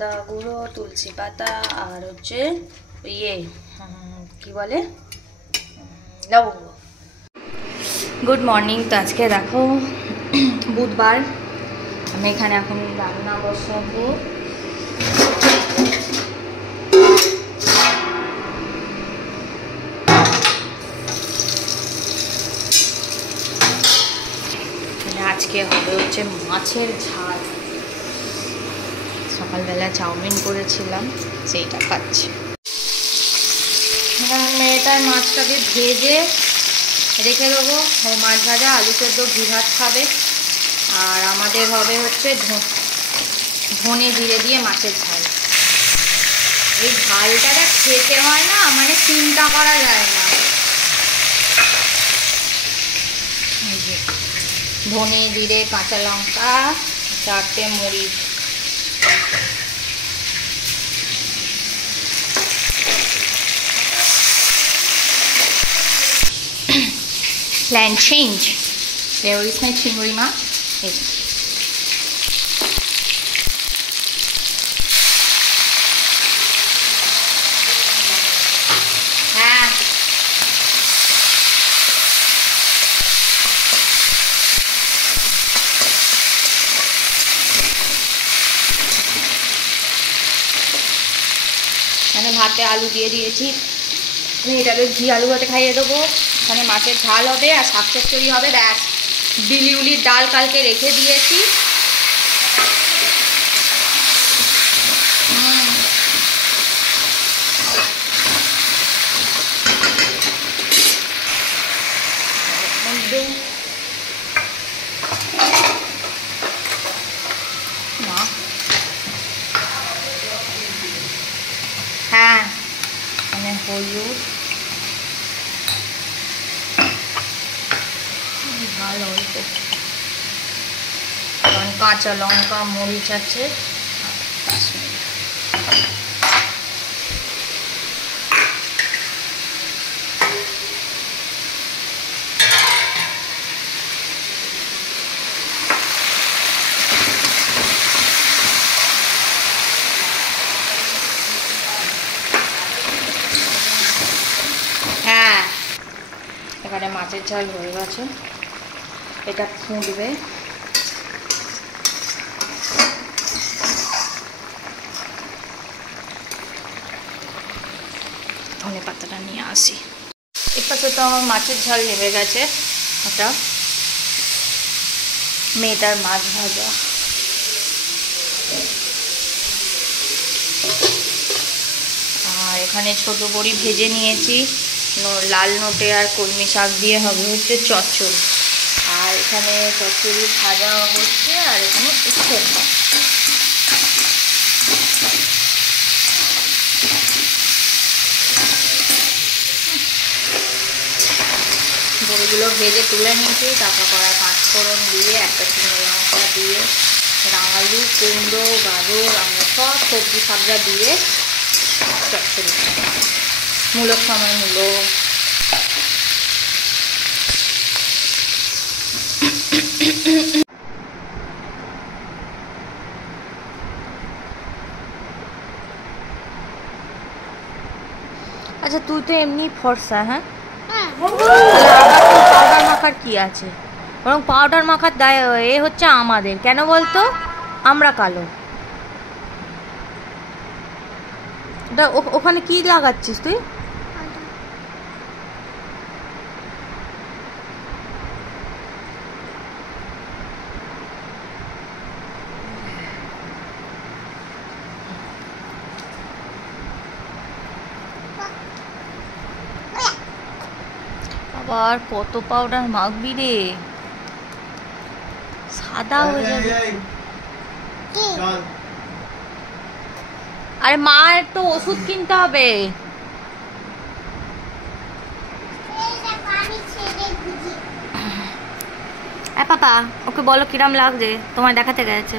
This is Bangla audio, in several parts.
আদা গুঁড়ো, তুলসী পাতা আর হচ্ছে ইয়ে কি বলে লবঙ্গ। Good morning. তো আজকে দেখো বুধবার, আমি এখানে এখন রান্না বসাবো। আজকে হবে হচ্ছে মাছের ঝাল। সকালবেলা চাউমিন করেছিলাম, সেইটা খাচ্ছি। মেয়েটার মাছটাকে ভেজে রেখে দেবো, ও মাছ ভাজা আলু সেদ্ধ ঘি ভাত খাবে। আর আমাদের হবে হচ্ছে ধনে জিরে দিয়ে মাছের ঝাল। এই ঝালটা খেতে হয় না, মানে চিন্তা করা যায় না। ধনে জিরে কাঁচা লঙ্কা 4টে মরিচ, plan change. There is my চিংড়ি মাছ। হ্যাঁ, এখানে ভাতে আলু দিয়ে দিয়েছি, আমি এটাকে ঘি আলু ভাতে খাইয়ে দেবো। এখানে মাছের ঝাল হবে আর শাক চচ্চড়ি হবে। ব্যাস, বিলি উলির ডাল কালকে রেখে দিয়েছি। হ্যাঁ, মানে হলুদ, ভালো অল্প, কাঁচা লঙ্কা মরিচ আছে, এখানে মাছের ঝাল হয়ে গেছে, এটা ফুটবে। ধনে পাতাটা নিয়ে আসি। এর পাশে তো আমার মাছের ঝাল নেমে গেছে। ওটা মেয়েটার মাছ ভাজা, আর এখানে ছোট বড়ি ভেজে নিয়েছি, লাল নোটে আর কলমি শাক দিয়ে হবে হচ্ছে চচ্চড়ি। আর এখানে চচ্চড়ি ভাজা হচ্ছে, আর এখানে উচ্ছে বড়িগুলো ভেজে তুলে নিয়েছি। তারপর কড়াই 5 ফোড়ন দিয়ে একটা শুকনো লঙ্কা দিয়ে আলু, কুমড়ো, গাজর, আমরা সব সবজি সাবজা দিয়ে চচ্চড়ি, মূলোর সময় মূলো। আচ্ছা, তুই তো এমনি ফর্সা, হ্যাঁ, পাউডার মাখার কি আছে? বরং পাউডার মাখার দায় এ হচ্ছে আমাদের, কেন বলতো? আমরা কালো। ওখানে কি লাগাচ্ছিস তুই? আবার কত পাউডার মাখবি রে, সাদা হয়ে যাবে। আরে মার তো ওষুধ কিনতে হবে। পাপা ওকে বলো কিরাম লাগছে, তোমায় দেখাতে গেছে।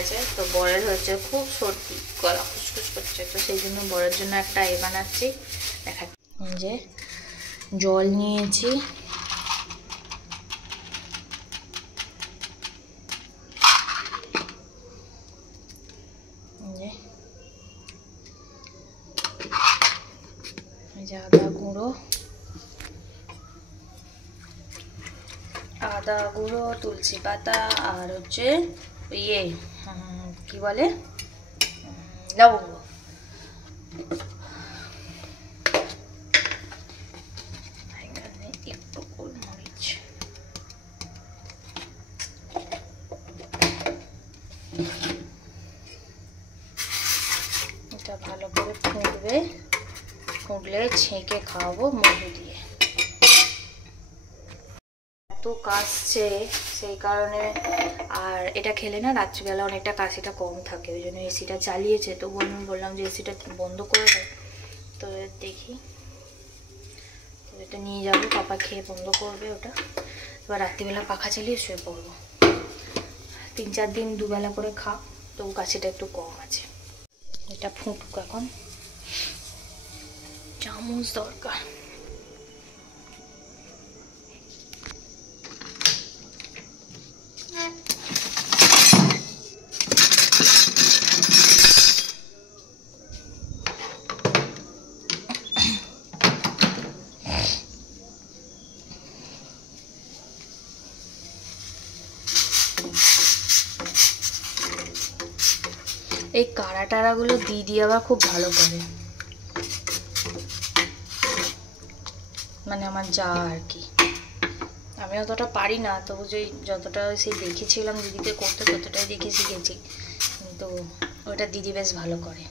গেছে, তো বরের হচ্ছে খুব সর্দি, গলা খুসখুস করছে, তো সেই জন্য বরের জন্য একটা বানাচ্ছি। দেখা যে জল নিয়েছি, আদা গুঁড়ো, তুলসী পাতা, আর হচ্ছে কি বলে লবঙ্গ। এখানে একটু গোলমরিচ, এটা ভালো করে ফুটবে, ফুটলে ছেঁকে খাওয়াবো মধু দিয়ে। এত কাশছে সেই কারণে, আর এটা খেলে না রাত্রিবেলা অনেকটা কাশিটা কম থাকে, ওই জন্য এসিটা চালিয়েছে। তো বললাম যে এসিটা বন্ধ করে দেয়, তো দেখি, তো এটা নিয়ে যাবো, পাপা খেয়ে বন্ধ করবে ওটা। এবার রাত্রিবেলা পাখা চালিয়ে শুয়ে পড়বো। 3-4 দিন দুবেলা করে খা, তো কাশিটা একটু কম আছে। এটা ফুটুক, এখন চামচ দরকার। এই কাড়া টাড়াগুলো দিদি আবার খুব ভালো করে, মানে আমার যা আর কি। আমি অতটা পারি না, তবু যে যতটা সেই দেখেছিলাম দিদিকে করতে, ততটাই দেখে শিখেছি, কিন্তু ওটা দিদি বেশ ভালো করে।